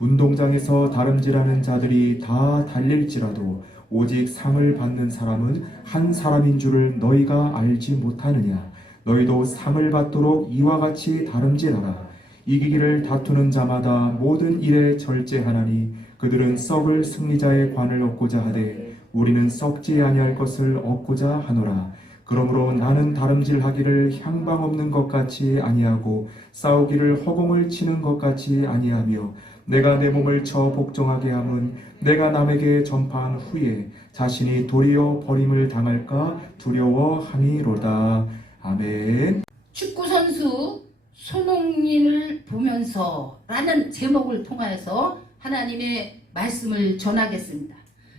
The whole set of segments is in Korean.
운동장에서 다름질하는 자들이 다 달릴지라도 오직 상을 받는 사람은 한 사람인 줄을 너희가 알지 못하느냐. 너희도 상을 받도록 이와 같이 다름질하라. 이기기를 다투는 자마다 모든 일에 절제하나니 그들은 썩을 승리자의 관을 얻고자 하되 우리는 썩지 아니할 것을 얻고자 하노라. 그러므로 나는 다름질하기를 향방 없는 것 같이 아니하고 싸우기를 허공을 치는 것 같이 아니하며 내가 내 몸을 쳐 복종하게 함은 내가 남에게 전파한 후에 자신이 도리어 버림을 당할까 두려워함이로다. 아멘. 축구선수 손흥민을 보면서 라는 제목을 통하여서 하나님의 말씀을 전하겠습니다.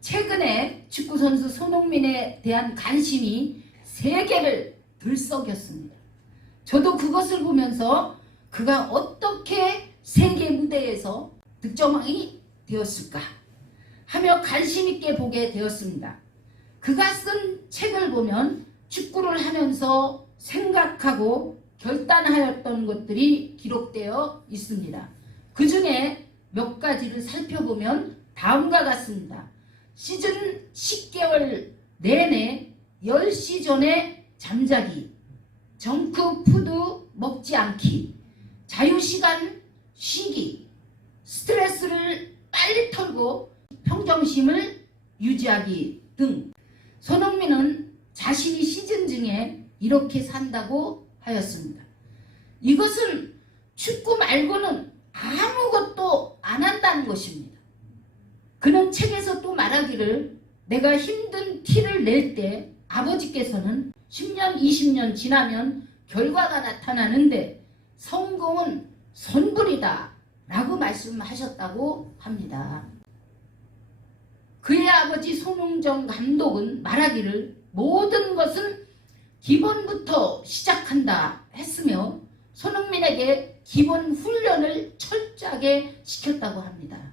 최근에 축구선수 손흥민에 대한 관심이 세계를 들썩였습니다. 저도 그것을 보면서 그가 어떻게 세계 무대에서 득점왕이 되었을까 하며 관심 있게 보게 되었습니다. 그가 쓴 책을 보면 축구를 하면서 생각하고 결단하였던 것들이 기록되어 있습니다. 그 중에 몇 가지를 살펴보면 다음과 같습니다. 시즌 10개월 내내 10시 전에 잠자기, 정크푸드 먹지 않기, 자유시간 쉬기, 스트레스를 빨리 털고 평정심을 유지하기 등. 손흥민은 자신이 시즌 중에 이렇게 산다고 하였습니다. 이것은 축구 말고는 아무것도 안 한다는 것입니다. 그는 책에서 또 말하기를 내가 힘든 티를 낼 때 아버지께서는 10년, 20년 지나면 결과가 나타나는데 성공은 선불이다 라고 말씀하셨다고 합니다. 그의 아버지 손흥정 감독은 말하기를 모든 것은 기본부터 시작한다 했으며 손흥민에게 기본 훈련을 철저하게 시켰다고 합니다.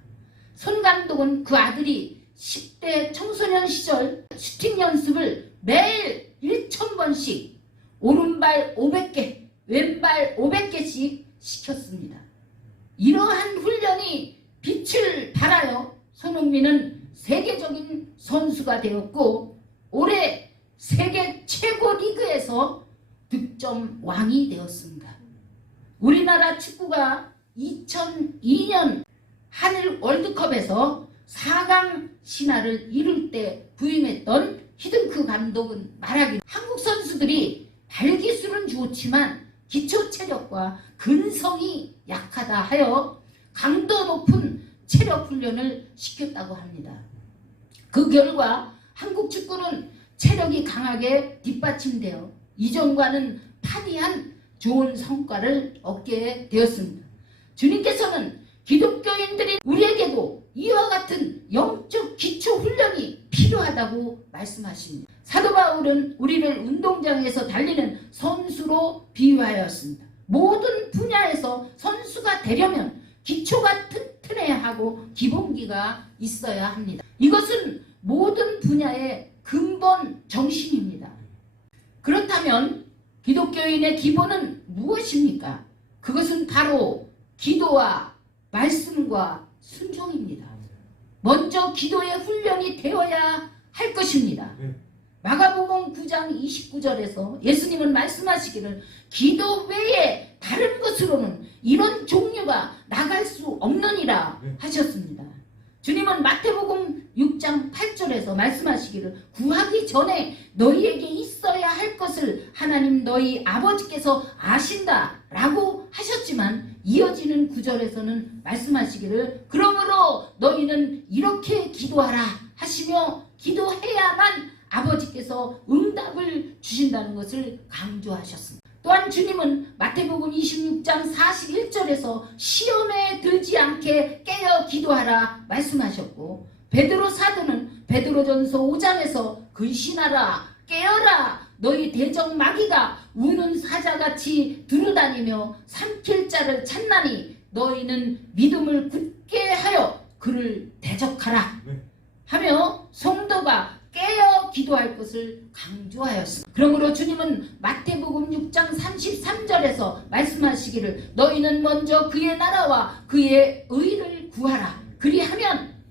손 감독은 그 아들이 10대 청소년 시절 슈팅 연습을 매일 1000번씩 오른발 500개, 왼발 500개씩 시켰습니다. 이러한 훈련이 빛을 발하여 손흥민은 세계적인 선수가 되었고 올해 세계 최고 리그에서 득점 왕이 되었습니다. 우리나라 축구가 2002년 한일 월드컵에서 4강 신화를 이룰 때 부임했던 히든크 감독은 말하기를 한국 선수들이 발기술은 좋지만 기초체력과 근성이 약하다 하여 강도 높은 체력 훈련을 시켰다고 합니다. 그 결과 한국 축구는 체력이 강하게 뒷받침되어 이전과는 판이한 좋은 성과를 얻게 되었습니다. 주님께서는 기독교인들인 우리에게도 이와 같은 영적 기초 훈련이 필요하다고 말씀하십니다. 사도 바울은 우리를 운동장에서 달리는 선수로 비유하였습니다. 모든 분야에서 선수가 되려면 기초가 튼튼해야 하고 기본기가 있어야 합니다. 이것은 모든 분야의 근본 정신입니다. 그렇다면 기독교인의 기본은 무엇입니까? 그것은 바로 기도와 말씀과 순종입니다. 먼저 기도의 훈련이 되어야 할 것입니다. 마가복음 9장 29절에서 예수님은 말씀하시기를 기도 외에 다른 것으로는 이런 종류가 나갈 수 없느니라 하셨습니다. 주님은 마태복음 6장 8절에서 말씀하시기를 구하기 전에 너희에게 있어야 할 것을 하나님 너희 아버지께서 아신다 라고 하셨지만 이어지는 구절에서는 말씀하시기를 그러므로 너희는 이렇게 기도하라 하시며 기도해야만 아버지께서 응답을 주신다는 것을 강조하셨습니다. 또한 주님은 마태복음 26장 41절에서 시험에 들지 않게 깨어 기도하라 말씀하셨고 베드로 사도는 베드로전서 5장에서 근신하라 깨어라 너희 대적 마귀가 우는 사자같이 두루다니며 삼킬 자를 찾나니 너희는 믿음을 굳게 하여 그를 대적하라 하며 성도가 깨어 기도할 것을 강조하였습니다. 그러므로 주님은 마태복음 6장 33절에서 말씀하시기를 너희는 먼저 그의 나라와 그의 의를 구하라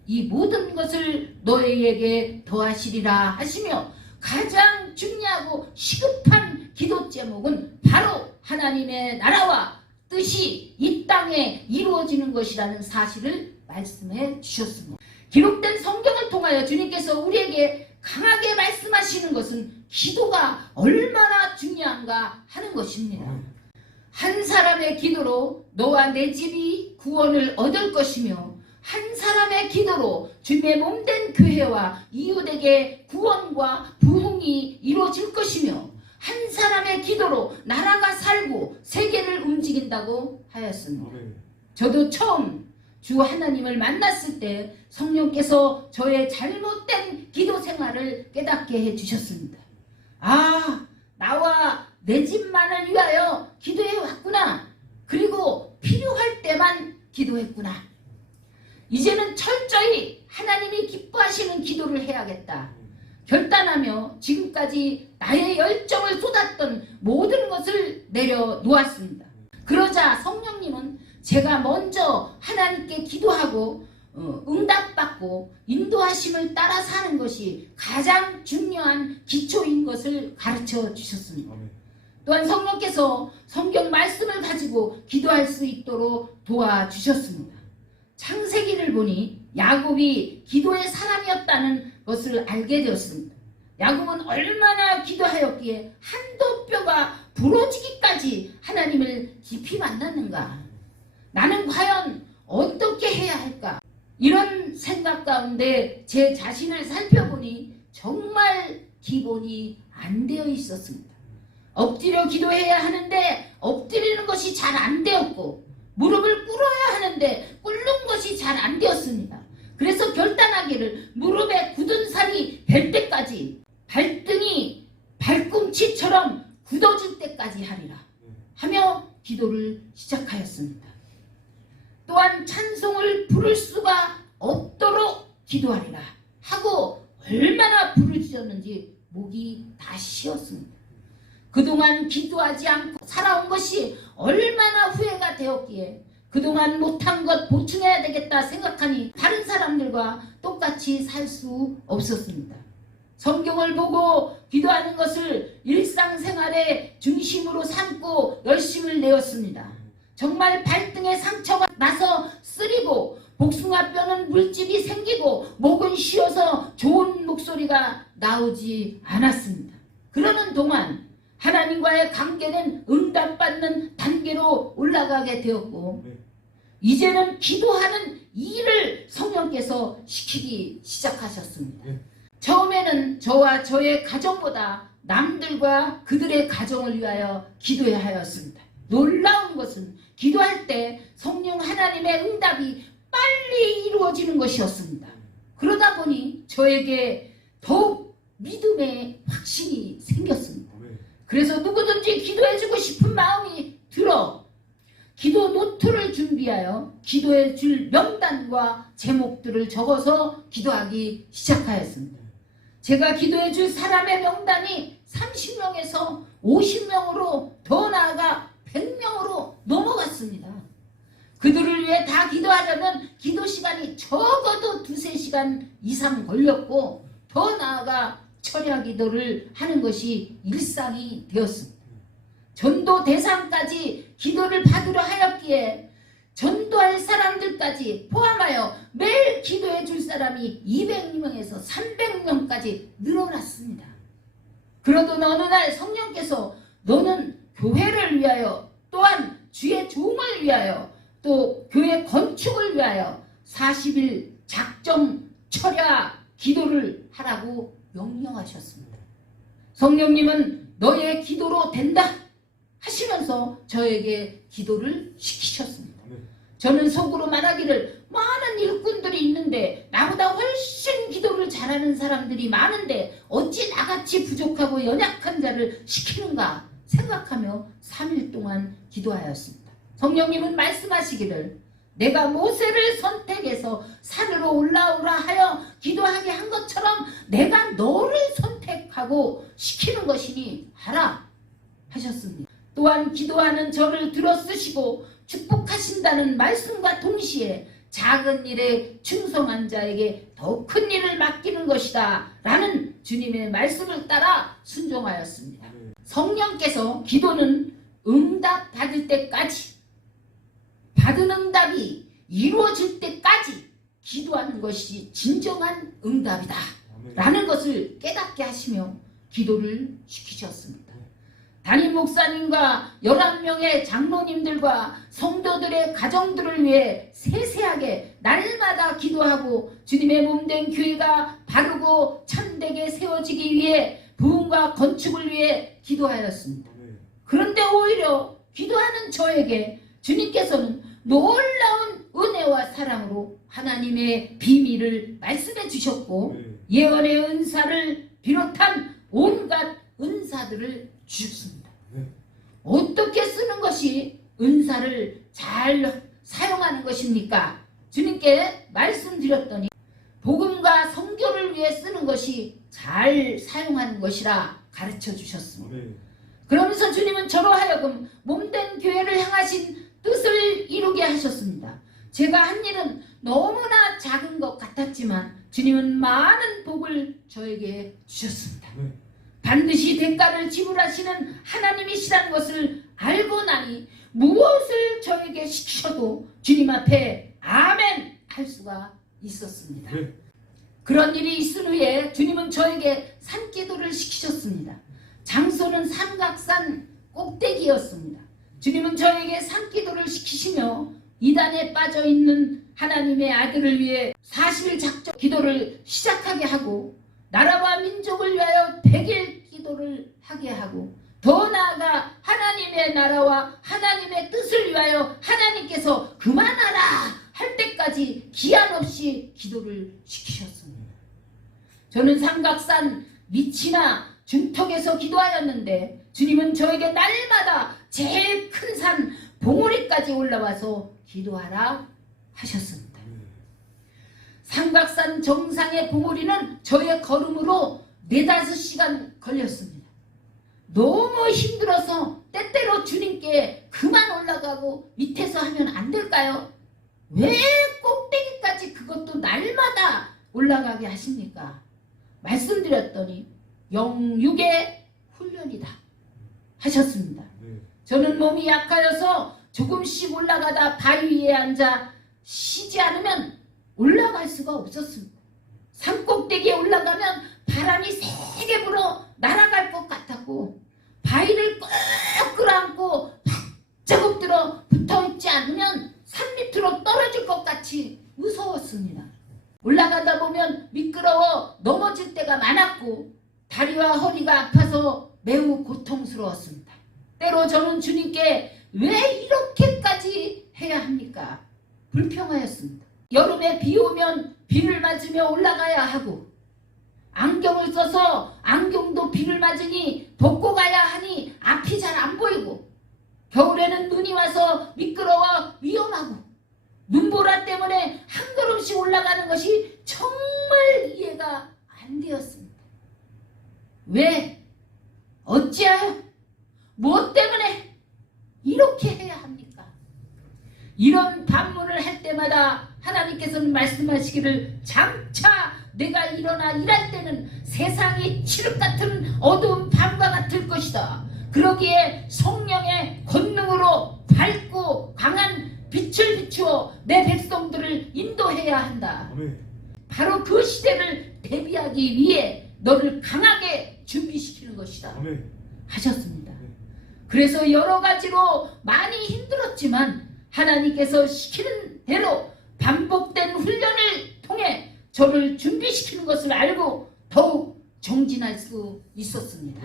이 모든 것을 너희에게 더하시리라 하시며, 가장 중요하고 시급한 기도 제목은 바로 하나님의 나라와 뜻이 이 땅에 이루어지는 것이라는 사실을 말씀해 주셨습니다. 기록된 성경을 통하여 주님께서 우리에게 강하게 말씀하시는 것은 기도가 얼마나 중요한가 하는 것입니다. 한 사람의 기도로 너와 내 집이 구원을 얻을 것이며, 한 사람의 기도로 주님의 몸된 교회와 이웃에게 구원과 부흥이 이루어질 것이며, 한 사람의 기도로 나라가 살고 세계를 움직인다고 하였습니다. 저도 처음 주 하나님을 만났을 때 성령께서 저의 잘못된 기도 생활을 깨닫게 해주셨습니다. 아, 나와 내 집만을 위하여 기도해 왔구나. 그리고 필요할 때만 기도했구나. 이제는 철저히 하나님이 기뻐하시는 기도를 해야겠다 결단하며 지금까지 나의 열정을 쏟았던 모든 것을 내려놓았습니다. 그러자 성령님은 제가 먼저 하나님께 기도하고 응답받고 인도하심을 따라 사는 것이 가장 중요한 기초인 것을 가르쳐 주셨습니다. 또한 성령께서 성경 말씀을 가지고 기도할 수 있도록 도와주셨습니다. 창세기를 보니 야곱이 기도의 사람이었다는 것을 알게 되었습니다. 야곱은 얼마나 기도하였기에 한도 뼈가 부러지기까지 하나님을 깊이 만났는가? 나는 과연 어떻게 해야 할까? 이런 생각 가운데 제 자신을 살펴보니 정말 기본이 안 되어 있었습니다. 엎드려 기도해야 하는데 엎드리는 것이 잘 안 되었고, 무릎을 꿇어야 하는데 꿇는 것이 잘 안 되었습니다. 그래서 결단하기를 무릎에 굳은 살이 벨 때까지, 발등이 발꿈치처럼 굳어질 때까지 하리라 하며 기도를 시작하였습니다. 또한 찬송을 부를 수가 없도록 기도하리라 하고 얼마나 부르짖었는지 목이 다 쉬었습니다. 그동안 기도하지 않고 살아온 것이 얼마나 후회가 되었기에 그동안 못한 것 보충해야 되겠다 생각하니 다른 사람들과 똑같이 살 수 없었습니다. 성경을 보고 기도하는 것을 일상생활의 중심으로 삼고 열심을 내었습니다. 정말 발등에 상처가 나서 쓰리고 복숭아뼈는 물집이 생기고 목은 쉬어서 좋은 목소리가 나오지 않았습니다. 그러는 동안 하나님과의 관계는 응답받는 단계로 올라가게 되었고, 이제는 기도하는 일을 성령께서 시키기 시작하셨습니다. 처음에는 저와 저의 가정보다 남들과 그들의 가정을 위하여 기도해야 하였습니다. 놀라운 것은 기도할 때 성령 하나님의 응답이 빨리 이루어지는 것이었습니다. 그러다 보니 저에게 더욱 믿음의 확신이 생겼습니다. 그래서 누구든지 기도해주고 싶은 마음이 들어 기도 노트를 준비하여 기도해 줄 명단과 제목들을 적어서 기도하기 시작하였습니다. 제가 기도해 줄 사람의 명단이 30명에서 50명으로 더 나아가 100명으로 넘어갔습니다. 그들을 위해 다 기도하려면 기도 시간이 적어도 2-3시간 이상 걸렸고, 더 나아가 철야 기도를 하는 것이 일상이 되었습니다. 전도 대상까지 기도를 받으려 하였기에 전도할 사람들까지 포함하여 매일 기도해 줄 사람이 200명에서 300명까지 늘어났습니다. 그러던 어느 날 성령께서 너는 교회를 위하여, 또한 주의 종을 위하여, 또 교회 건축을 위하여 40일 작정 철야 기도를 하라고 명령하셨습니다. 성령님은 너의 기도로 된다 하시면서 저에게 기도를 시키셨습니다. 저는 속으로 말하기를 많은 일꾼들이 있는데, 나보다 훨씬 기도를 잘하는 사람들이 많은데 어찌 나같이 부족하고 연약한 자를 시키는가 생각하며 3일 동안 기도하였습니다. 성령님은 말씀하시기를 내가 모세를 선택해서 산으로 올라오라 하여 기도하게 한 것처럼 내가 너를 선택하고 시키는 것이니 하라 하셨습니다. 또한 기도하는 저를 들어 쓰시고 축복하신다는 말씀과 동시에 작은 일에 충성한 자에게 더 큰 일을 맡기는 것이다 라는 주님의 말씀을 따라 순종하였습니다. 성령께서 기도는 응답 받을 때까지, 받은 응답이 이루어질 때까지 기도하는 것이 진정한 응답이다 라는 것을 깨닫게 하시며 기도를 시키셨습니다. 담임 목사님과 11명의 장로님들과 성도들의 가정들을 위해 세세하게 날마다 기도하고 주님의 몸된 교회가 바르고 참되게 세워지기 위해 부흥과 건축을 위해 기도하였습니다. 그런데 오히려 기도하는 저에게 주님께서는 놀라운 은혜와 사랑으로 하나님의 비밀을 말씀해 주셨고 예언의 은사를 비롯한 온갖 은사들을 주셨습니다. 어떻게 쓰는 것이 은사를 잘 사용하는 것입니까? 주님께 말씀드렸더니 복음과 선교를 위해 쓰는 것이 잘 사용하는 것이라 가르쳐 주셨습니다. 그러면서 주님은 저로 하여금 몸된 교회를 향하신 뜻을 이루게 하셨습니다. 제가 한 일은 너무나 작은 것 같았지만 주님은 많은 복을 저에게 주셨습니다. 반드시 대가를 지불하시는 하나님이시라는 것을 알고 나니 무엇을 저에게 시키셔도 주님 앞에 아멘 할 수가 있었습니다. 그런 일이 있은 후에 주님은 저에게 산기도를 시키셨습니다. 장소는 삼각산 꼭대기였습니다. 주님은 저에게 산기도를 시키시며 이단에 빠져있는 하나님의 아들을 위해 40일 작정 기도를 시작하게 하고 나라와 민족을 위하여 100일 기도를 하게 하고 더 나아가 하나님의 나라와 하나님의 뜻을 위하여 하나님께서 그만하라 할 때까지 기한 없이 기도를 시키셨습니다. 저는 삼각산 밑이나 중턱에서 기도하였는데 주님은 저에게 날마다 제일 큰 산 봉우리까지 올라와서 기도하라 하셨습니다. 삼각산 정상의 봉우리는 저의 걸음으로 4-5시간 걸렸습니다. 너무 힘들어서 때때로 주님께 그만 올라가고 밑에서 하면 안 될까요? 왜 꼭대기까지 그것도 날마다 올라가게 하십니까? 말씀드렸더니 영육의 훈련이다 하셨습니다. 저는 몸이 약하여서 조금씩 올라가다 바위 위에 앉아 쉬지 않으면 올라갈 수가 없었습니다. 산꼭대기에 올라가면 바람이 세게 불어 날아갈 것 같았고 바위를 꼭 끌어안고 바짝 엎드려 붙어있지 않으면 산 밑으로 떨어질 것 같이 무서웠습니다. 올라가다 보면 미끄러워 넘어질 때가 많았고 다리와 허리가 아파서 매우 고통스러웠습니다. 때로 저는 주님께 왜 이렇게까지 해야 합니까? 불평하였습니다. 여름에 비 오면 비를 맞으며 올라가야 하고 안경을 써서 안경도 비를 맞으니 벗고 가야 하니 앞이 잘 안 보이고 겨울에는 눈이 와서 미끄러워 위험하고 눈보라 때문에 한 걸음씩 올라가는 것이 정말 이해가 안 되었습니다. 왜? 어찌하여? 무엇 때문에 이렇게 해야 합니까? 이런 반문을 할 때마다 하나님께서는 말씀하시기를 장차 내가 일어나 일할 때는 세상이 칠흑 같은 어두운 밤과 같을 것이다. 그러기에 성령의 권능으로 밝고 강한 빛을 비추어 내 백성들을 인도해야 한다. 바로 그 시대를 대비하기 위해 너를 강하게 준비시키는 것이다 하셨습니다. 그래서 여러 가지로 많이 힘들었지만 하나님께서 시키는 대로 반복된 훈련을 통해 저를 준비시키는 것을 알고 더욱 정진할 수 있었습니다.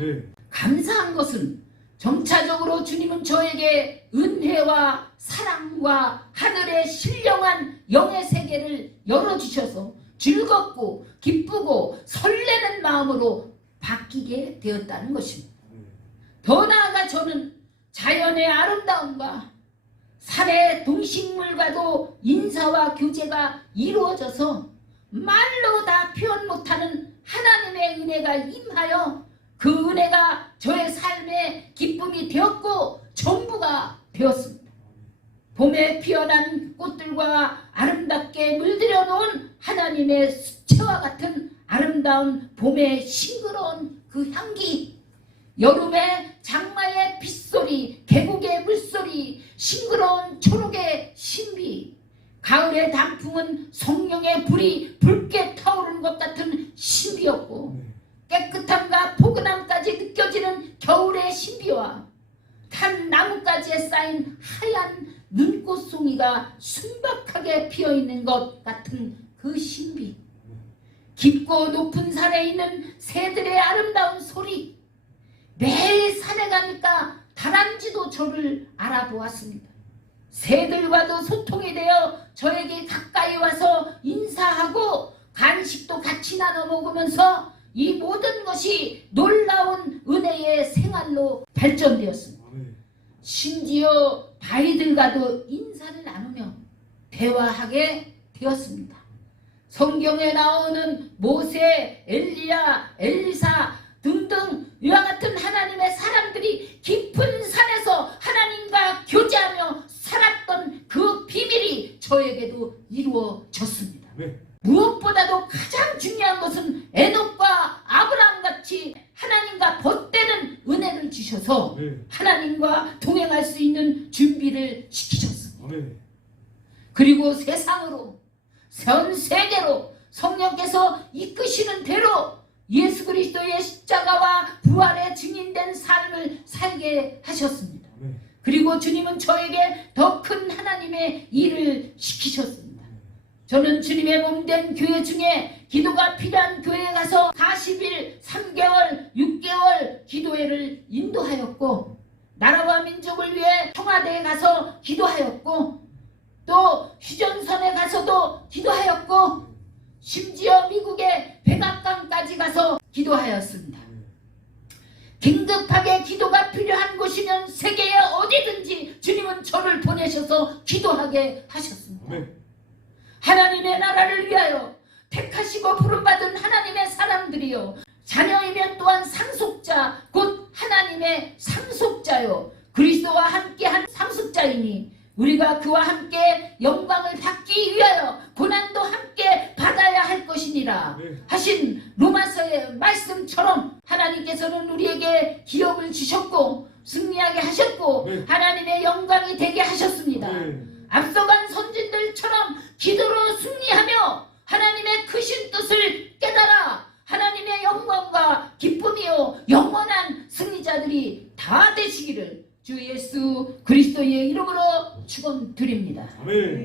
감사한 것은 점차적으로 주님은 저에게 은혜와 사랑과 하늘의 신령한 영의 세계를 열어주셔서 즐겁고 기쁘고 설레는 마음으로 바뀌게 되었다는 것입니다. 더 나아가 저는 자연의 아름다움과 산의 동식물과도 인사와 교제가 이루어져서 말로 다 표현 못하는 하나님의 은혜가 임하여 그 은혜가 저의 삶의 기쁨이 되었고 전부가 되었습니다. 봄에 피어난 꽃들과 아름답게 물들여 놓은 하나님의 수채화 같은 아름다운 봄의 싱그러운 그 향기, 여름의 장마의 빗소리, 계곡의 물소리, 싱그러운 초록의 신비, 가을의 단풍은 성령의 불이 붉게 타오르는 것 같은 신비였고, 깨끗함과 포근함까지 느껴지는 겨울의 신비와 탄 나뭇가지에 쌓인 하얀 눈꽃송이가 순박하게 피어있는 것 같은 그 신비, 깊고 높은 산에 있는 새들의 아름다운 소리, 매일 산에 가니까 다람쥐도 저를 알아보았습니다. 새들과도 소통이 되어 저에게 가까이 와서 인사하고 간식도 같이 나눠 먹으면서 이 모든 것이 놀라운 은혜의 생활로 발전되었습니다. 심지어 바위들과도 인사를 나누며 대화하게 되었습니다. 성경에 나오는 모세, 엘리야, 엘리사 등등 이와 같은 하나님의 사람들이 깊은 산에서 하나님과 교제하며 살았던 그 비밀이 저에게도 이루어졌습니다. 무엇보다도 가장 중요한 것은 에녹과 아브라함같이 하나님과 벗되는 은혜를 주셔서 하나님과 동행할 수 있는 준비를 시키셨습니다. 그리고 세상으로, 전 세계로 성령께서 이끄시는 대로 예수 그리스도의 십자가와 부활의 증인된 삶을 살게 하셨습니다. 그리고 주님은 저에게 더 큰 하나님의 일을 시키셨습니다. 저는 주님의 몸된 교회 중에 기도가 필요한 교회에 가서 40일, 3개월, 6개월 기도회를 인도하였고, 나라와 민족을 위해 청와대에 가서 기도하였고, 또 휴전선에 가서도 기도하였고, 심지어 미국의 백악관까지 가서 기도하였습니다. 긴급하게 기도가 필요한 곳이면 세계에 어디든지 주님은 저를 보내셔서 기도하게 하셨습니다. 하나님의 나라를 위하여 택하시고 부름받은 하나님의 사람들이요, 자녀이면 또한 상속자, 곧 하나님의 상속자요, 그리스도와 함께한 상속자이니 우리가 그와 함께 영광을 받기 위하여 고난도 함께 받아야 할 것이니라 하신 로마서의 말씀처럼 하나님께서는 우리에게 기업을 주셨고 승리하게 하셨고 하나님의 영광이 되게 하셨습니다. 앞서간 선진들처럼 기도로 승리하며 하나님의 크신 뜻을 깨달아 하나님의 영광과 기쁨이요 영원한 승리자들이 다 되시기를 주 예수 그리스도의 이름으로 축원드립니다. 아멘.